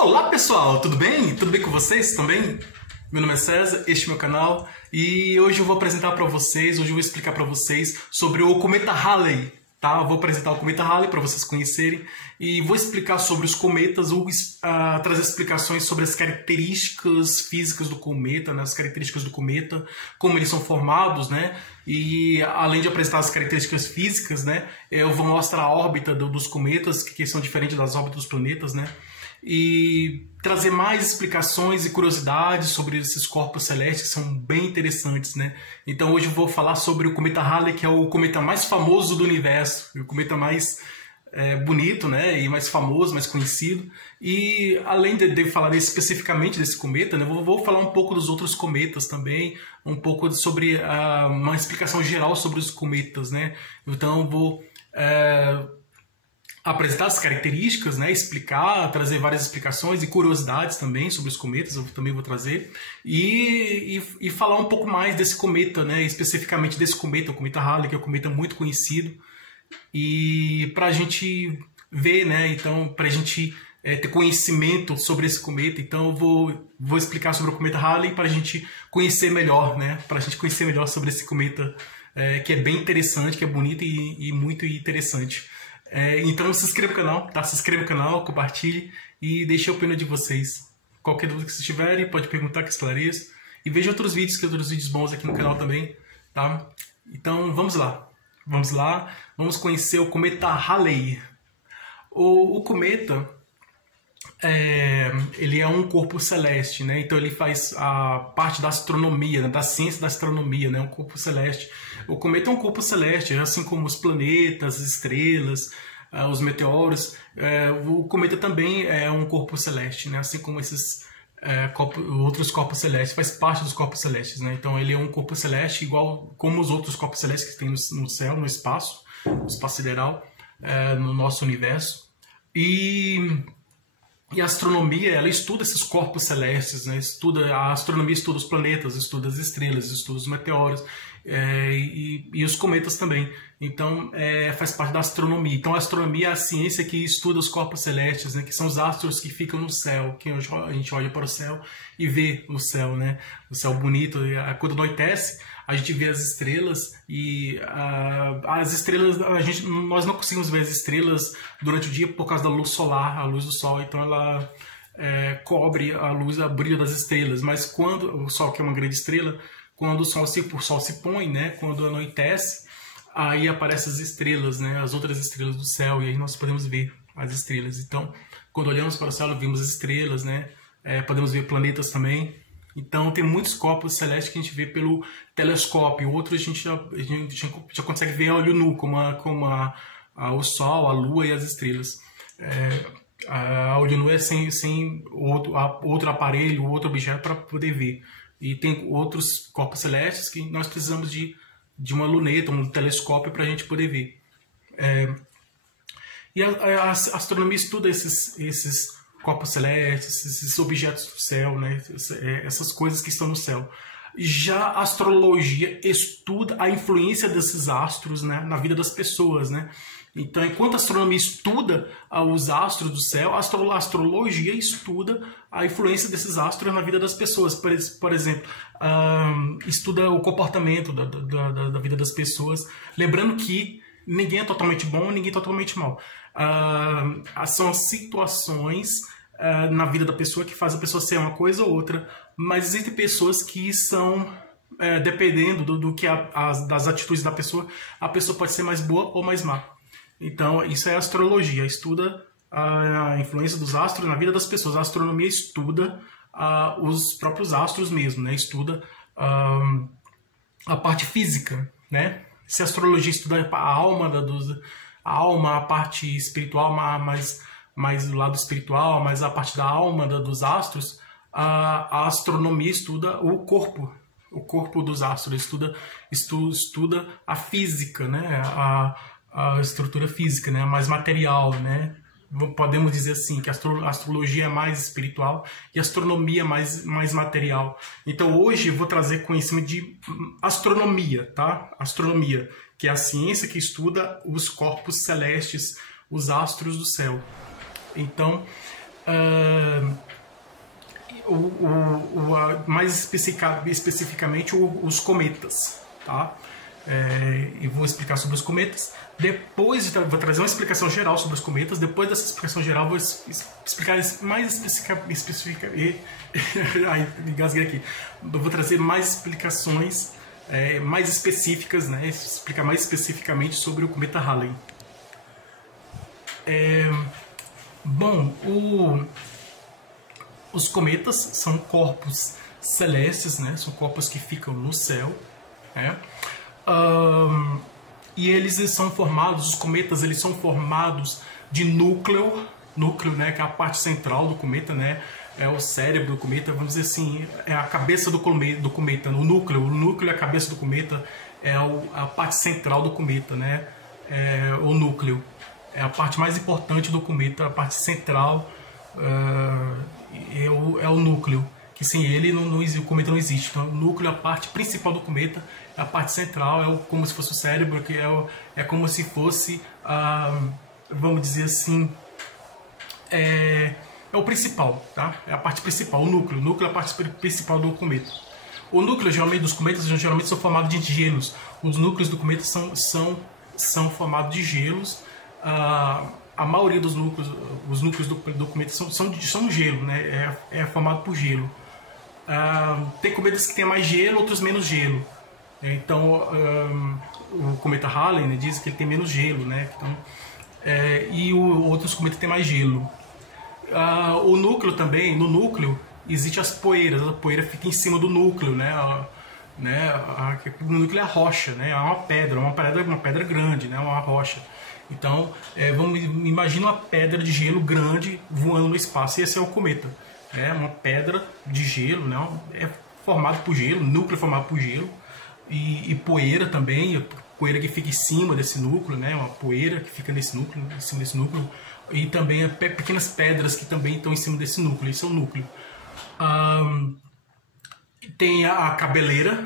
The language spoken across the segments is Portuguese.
Olá pessoal, tudo bem? Tudo bem com vocês também? Meu nome é César, este é meu canal e hoje eu vou apresentar para vocês, hoje eu vou explicar para vocês sobre o cometa Halley, tá? Eu vou apresentar o cometa Halley para vocês conhecerem e vou explicar sobre os cometas, trazer explicações sobre as características físicas do cometa, né? As características do cometa, como eles são formados, né? E além de apresentar as características físicas, né? Eu vou mostrar a órbita dos cometas, que são diferentes das órbitas dos planetas, né? E trazer mais explicações e curiosidades sobre esses corpos celestes que são bem interessantes, né? Então hoje eu vou falar sobre o cometa Halley, que é o cometa mais famoso do universo, o cometa mais bonito, né? E mais famoso, mais conhecido. E além de falar especificamente desse cometa, né? Vou falar um pouco dos outros cometas também, um pouco sobre uma explicação geral sobre os cometas, né? Então eu vou apresentar as características, né, explicar, trazer várias explicações e curiosidades também sobre os cometas, eu também vou trazer, e falar um pouco mais desse cometa, né, especificamente desse cometa, o cometa Halley, que é um cometa muito conhecido, e para a gente ver, né, então, para a gente ter conhecimento sobre esse cometa, então eu vou explicar sobre o cometa Halley para a gente conhecer melhor, né, para a gente conhecer melhor sobre esse cometa, que é bem interessante, que é bonito e muito interessante. Então se inscreva no canal, tá? Se inscreva no canal, compartilhe e deixe a opinião de vocês. Qualquer dúvida que vocês tiverem, pode perguntar que esclareço. E veja outros vídeos bons aqui no canal também, tá? Então vamos lá. Vamos conhecer o cometa Halley. O cometa, ele é um corpo celeste, né? Então ele faz a parte da astronomia, né? Da ciência da astronomia, né? Um corpo celeste. O cometa é um corpo celeste, assim como os planetas, as estrelas, os meteoros. O cometa também é um corpo celeste, né? Assim como esses outros corpos celestes, faz parte dos corpos celestes, né? Então ele é um corpo celeste igual como os outros corpos celestes que tem no céu, no espaço sideral, no nosso universo. E a astronomia, ela estuda esses corpos celestes, né? A astronomia estuda os planetas, estuda as estrelas, estuda os meteoros e os cometas também. Então, faz parte da astronomia. Então, a astronomia é a ciência que estuda os corpos celestes, né? Que são os astros que ficam no céu, que a gente olha para o céu e vê o céu, né? O céu bonito. Quando anoitece, a gente vê as estrelas e as estrelas, nós não conseguimos ver as estrelas durante o dia por causa da luz solar, a luz do sol, então ela cobre a luz, o brilho das estrelas. Mas quando o sol, que é uma grande estrela, quando o sol se põe, né, quando anoitece, aí aparecem as estrelas, né, as outras estrelas do céu, e aí nós podemos ver as estrelas. Então, quando olhamos para o céu, vimos as estrelas, né, podemos ver planetas também. Então, tem muitos corpos celestes que a gente vê pelo telescópio, outros a gente já consegue ver a olho nu, como o Sol, a Lua e as estrelas. A olho nu é sem outro aparelho, outro objeto para poder ver. E tem outros corpos celestes que nós precisamos de uma luneta, um telescópio para a gente poder ver. E a astronomia estuda esses corpos celestes, esses objetos do céu, né? Essas coisas que estão no céu. Já a astrologia estuda a influência desses astros, né, na vida das pessoas, né? Então, enquanto a astronomia estuda os astros do céu, a astrologia estuda a influência desses astros na vida das pessoas. Por exemplo, estuda o comportamento da vida das pessoas. Lembrando que ninguém é totalmente bom, ninguém é totalmente mal. São as situações na vida da pessoa que faz a pessoa ser uma coisa ou outra, mas existem pessoas que são, dependendo das atitudes da pessoa, a pessoa pode ser mais boa ou mais má. Então, isso é a astrologia, estuda a influência dos astros na vida das pessoas. A astronomia estuda os próprios astros mesmo, né? Estuda a parte física, né? Se a astrologia estuda a alma, a parte espiritual, mais do lado espiritual, mas a parte da alma dos astros, a astronomia estuda o corpo dos astros, estuda a física, né? A estrutura física, né? Mais material, né? Podemos dizer assim, que a astrologia é mais espiritual e a astronomia mais material. Então hoje eu vou trazer conhecimento de astronomia, tá? Astronomia, que é a ciência que estuda os corpos celestes, os astros do céu. Então, mais especificamente os cometas, tá? E vou explicar sobre os cometas. Depois vou trazer uma explicação geral sobre os cometas. Depois dessa explicação geral, vou explicar mais especificamente. Ai, engasguei aqui. Eu vou trazer mais explicações mais específicas, né? Explicar mais especificamente sobre o cometa Halley. Bom, os cometas são corpos celestes, né? São corpos que ficam no céu, né? E eles são formados, os cometas, eles são formados de núcleo, né? Que é a parte central do cometa, né? É o cérebro do cometa, vamos dizer assim, é a cabeça do cometa, o núcleo é a cabeça do cometa, é a parte central do cometa, né? O núcleo é a parte mais importante do cometa, a parte central é o núcleo, que sem ele o cometa não existe. Então o núcleo é a parte principal do cometa, é a parte central, como se fosse o cérebro, que é como se fosse, vamos dizer assim, é o principal, tá? É a parte principal, o núcleo é a parte principal do cometa. O núcleo, geralmente, dos cometas geralmente são formados de gelos. Os núcleos do cometa são formados de gelos. A maioria dos núcleos, os núcleos do cometa são gelo, né? É formado por gelo. Tem cometas que tem mais gelo, outros menos gelo. Então, o cometa Halley, né, diz que ele tem menos gelo, né? Então, e outros cometas têm mais gelo. O núcleo também, no núcleo existe as poeiras, a poeira fica em cima do núcleo, né? O núcleo é a rocha, né? É uma pedra grande, né? Uma rocha. Então, imagina uma pedra de gelo grande voando no espaço, e esse é o cometa. É uma pedra de gelo, né? É formado por gelo, núcleo é formado por gelo, e poeira também, poeira que fica em cima desse núcleo, né? Uma poeira que fica nesse núcleo, em cima desse núcleo, e também pequenas pedras que também estão em cima desse núcleo. Esse é o núcleo. Tem a cabeleira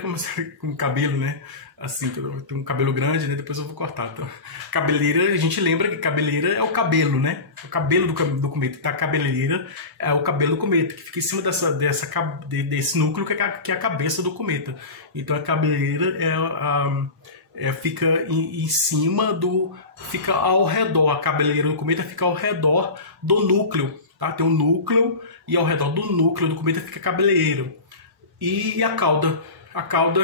como com cabelo, né? Assim, eu tenho um cabelo grande, né? Depois eu vou cortar. Então, cabeleira, a gente lembra que cabeleira é o cabelo, né? O cabelo do cometa. Então, a cabeleira é o cabelo do cometa, que fica em cima desse núcleo que é a cabeça do cometa. Então, a cabeleira fica em cima fica ao redor. A cabeleira do cometa fica ao redor do núcleo, tá? Tem um núcleo e ao redor do núcleo do cometa fica a cabeleira. E a cauda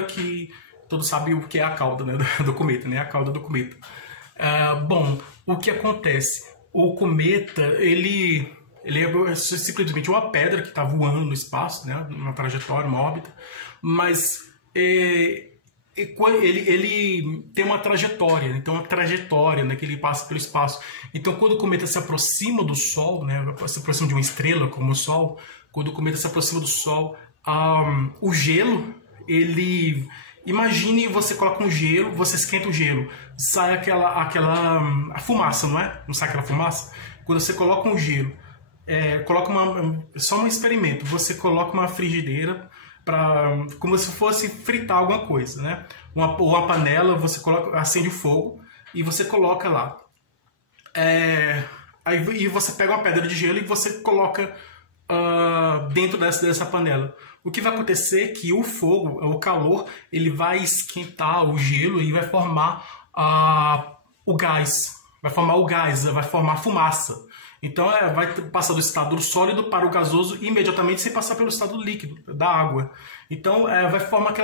que todos sabem o que é a cauda, né, do cometa, né? A cauda do cometa. Bom, o que acontece? O cometa, ele é simplesmente uma pedra que está voando no espaço, né? Uma trajetória, uma órbita, mas ele tem uma trajetória, então uma trajetória, né, que ele passa pelo espaço. Então, quando o cometa se aproxima do Sol, né, se aproxima de uma estrela como o Sol, quando o cometa se aproxima do Sol, o gelo, imagine você coloca um gelo, você esquenta o gelo, sai a fumaça, não é? Não sai aquela fumaça? Quando você coloca um gelo, coloca só um experimento, você coloca uma frigideira, como se fosse fritar alguma coisa, né? Uma panela, você acende o fogo e você coloca lá. Aí você pega uma pedra de gelo e você coloca dentro dessa panela. O que vai acontecer é que o calor, ele vai esquentar o gelo e vai formar o gás. Vai formar a fumaça. Então vai passar do estado sólido para o gasoso imediatamente sem passar pelo estado líquido da água. Então vai formar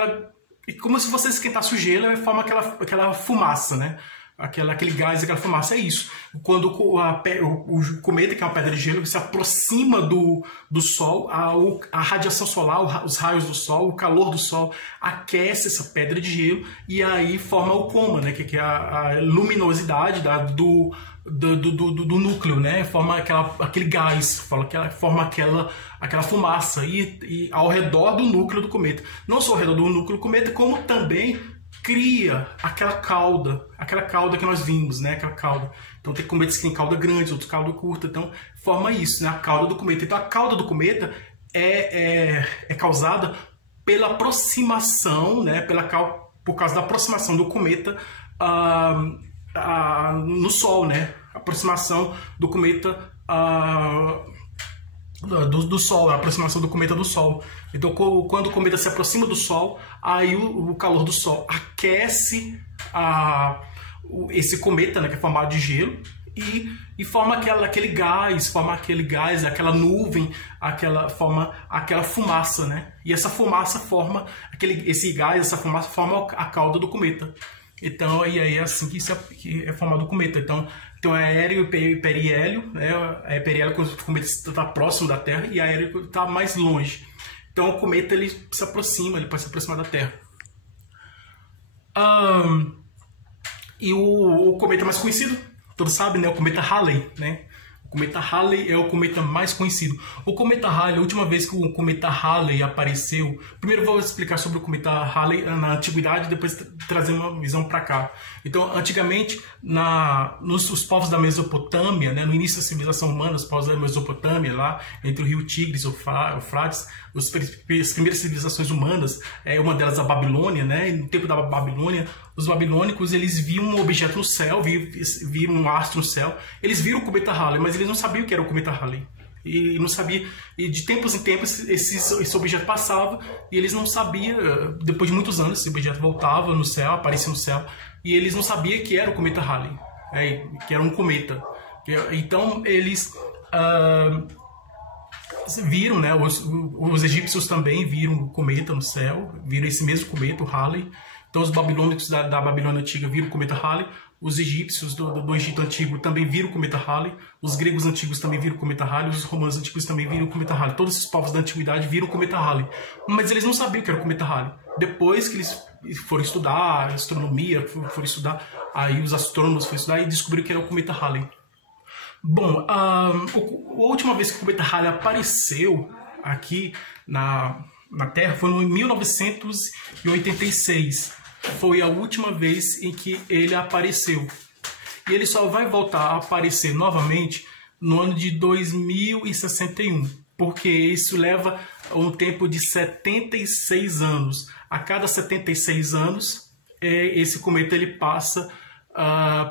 como se você esquentasse o gelo, vai formar aquela fumaça, né? Aquele gás, aquela fumaça, é isso. Quando o cometa, que é uma pedra de gelo, se aproxima do Sol, a radiação solar, os raios do Sol, o calor do Sol aquece essa pedra de gelo e aí forma o coma, né? Que é a luminosidade do núcleo, né? Forma aquele gás, forma aquela fumaça e ao redor do núcleo do cometa. Não só ao redor do núcleo do cometa, como também cria aquela cauda que nós vimos, né? Aquela cauda. Então tem cometas que tem cauda grande, outros cauda curta, então forma isso, né? A cauda do cometa. Então a cauda do cometa é causada pela aproximação, né? Por causa da aproximação do cometa no Sol, né? aproximação do cometa do Sol, a aproximação do cometa do Sol. Então, quando o cometa se aproxima do Sol, aí o calor do Sol aquece esse cometa, né, que é formado de gelo, e forma aquele gás, aquela nuvem, forma aquela fumaça, né? E essa fumaça forma esse gás, essa fumaça forma a cauda do cometa. Então, e aí é assim que é formado o cometa. Então é aéreo e periélio, né? É periélio quando o cometa está próximo da Terra e aéreo quando está mais longe. Então o cometa ele se aproxima, ele pode se aproximar da Terra. E o cometa mais conhecido, todos sabem, né? O cometa Halley, né? O cometa Halley é o cometa mais conhecido. O cometa Halley, a última vez que o cometa Halley apareceu... Primeiro eu vou explicar sobre o cometa Halley na antiguidade, depois trazer uma visão para cá. Então, antigamente, os povos da Mesopotâmia, né, no início da civilização humana, os povos da Mesopotâmia, lá entre o rio Tigres e o Eufrates, as primeiras civilizações humanas, uma delas a Babilônia, né? E no tempo da Babilônia, os babilônicos eles viam um objeto no céu, viram um astro no céu, eles viram o cometa Halley, mas eles não sabiam o que era o cometa Halley. E não sabia, e de tempos em tempos esse objeto passava e eles não sabiam, depois de muitos anos esse objeto voltava no céu, aparecia no céu, e eles não sabiam que era o cometa Halley, que era um cometa. Então eles viram, né, os egípcios também viram o cometa no céu, viram esse mesmo cometa, o Halley. Então os babilônicos da Babilônia Antiga viram o cometa Halley, os egípcios do Egito Antigo também viram o cometa Halley, os gregos antigos também viram o cometa Halley, os romanos antigos também viram o cometa Halley. Todos esses povos da antiguidade viram o cometa Halley, mas eles não sabiam o que era o cometa Halley. Depois que eles foram estudar astronomia, foram estudar, aí os astrônomos foram estudar e descobriram que era o cometa Halley. Bom, a última vez que o cometa Halley apareceu aqui na Terra foi em 1986. Foi a última vez em que ele apareceu. E ele só vai voltar a aparecer novamente no ano de 2061, porque isso leva um tempo de 76 anos. A cada 76 anos, esse cometa ele passa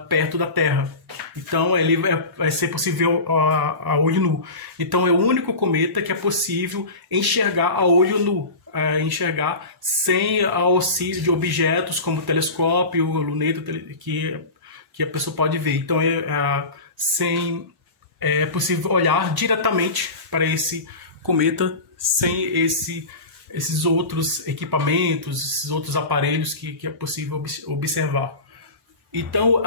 perto da Terra. Então ele vai ser possível a olho nu. Então é o único cometa que é possível enxergar a olho nu. Enxergar sem auxílio de objetos como telescópio, luneta, que a pessoa pode ver. Então é possível olhar diretamente para esse cometa sem esses outros equipamentos, esses outros aparelhos que é possível observar. Então,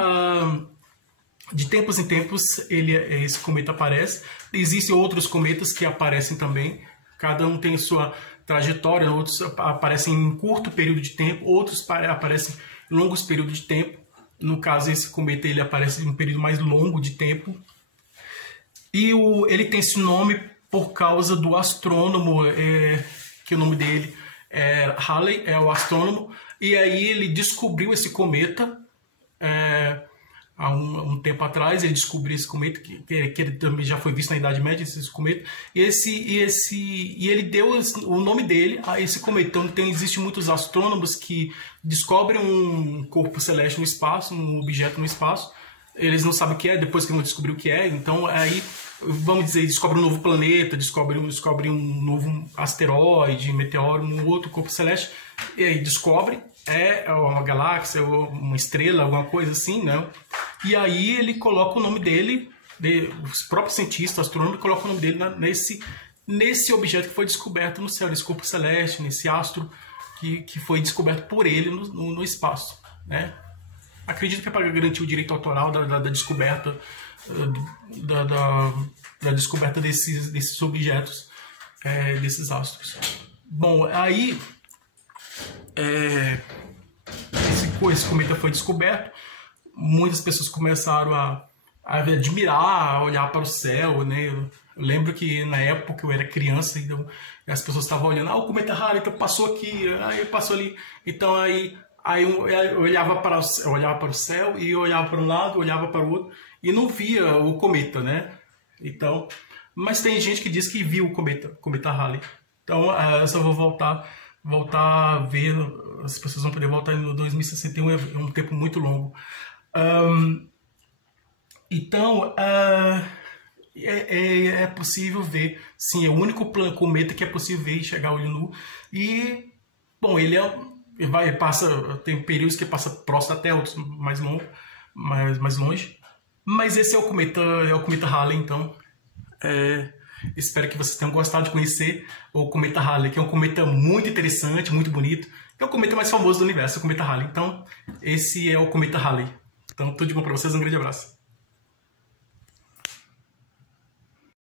de tempos em tempos, esse cometa aparece. Existem outros cometas que aparecem também. Cada um tem sua trajetória, outros aparecem em curto período de tempo, outros aparecem em longos períodos de tempo. No caso, esse cometa ele aparece em um período mais longo de tempo. E ele tem esse nome por causa do astrônomo, que o nome dele é Halley, é o astrônomo. E aí ele descobriu esse cometa há um tempo atrás. Ele descobriu esse cometa, que ele também já foi visto na Idade Média, esse cometa, e ele deu o nome dele a esse cometa. Então existem muitos astrônomos que descobrem um corpo celeste no espaço, um objeto no espaço. Eles não sabem o que é, depois que vão descobrir o que é. Então aí, vamos dizer, descobrem um novo planeta, descobrem um novo asteroide, meteoro, um outro corpo celeste, e aí descobre uma galáxia, uma estrela, alguma coisa assim, né? E aí ele coloca o nome dele, os próprios cientistas, astrônomos, colocam o nome dele nesse objeto que foi descoberto no céu, nesse corpo celeste, nesse astro que foi descoberto por ele no espaço, né? Acredito que é para garantir o direito autoral da descoberta da descoberta desses objetos, desses astros. Bom, aí esse cometa foi descoberto, muitas pessoas começaram a admirar, a olhar para o céu, né? Eu lembro que na época eu era criança, então as pessoas estavam olhando, o cometa Halley, então passou aqui, aí passou ali, então aí eu olhava para o céu e eu olhava para um lado, olhava para o outro e não via o cometa, né? Então, mas tem gente que diz que viu o cometa Halley. Então eu só vou voltar a ver, as pessoas vão poder voltar no 2061, é um tempo muito longo. Então, é possível ver, sim, é o único cometa que é possível ver e chegar a olho nu. E, bom, tem períodos que passa próximo até outros mais longe. Mas esse é o cometa Halley, então. Espero que vocês tenham gostado de conhecer o cometa Halley, que é um cometa muito interessante, muito bonito. É o cometa mais famoso do universo, o cometa Halley. Então, esse é o cometa Halley. Então, tudo de bom para vocês, um grande abraço.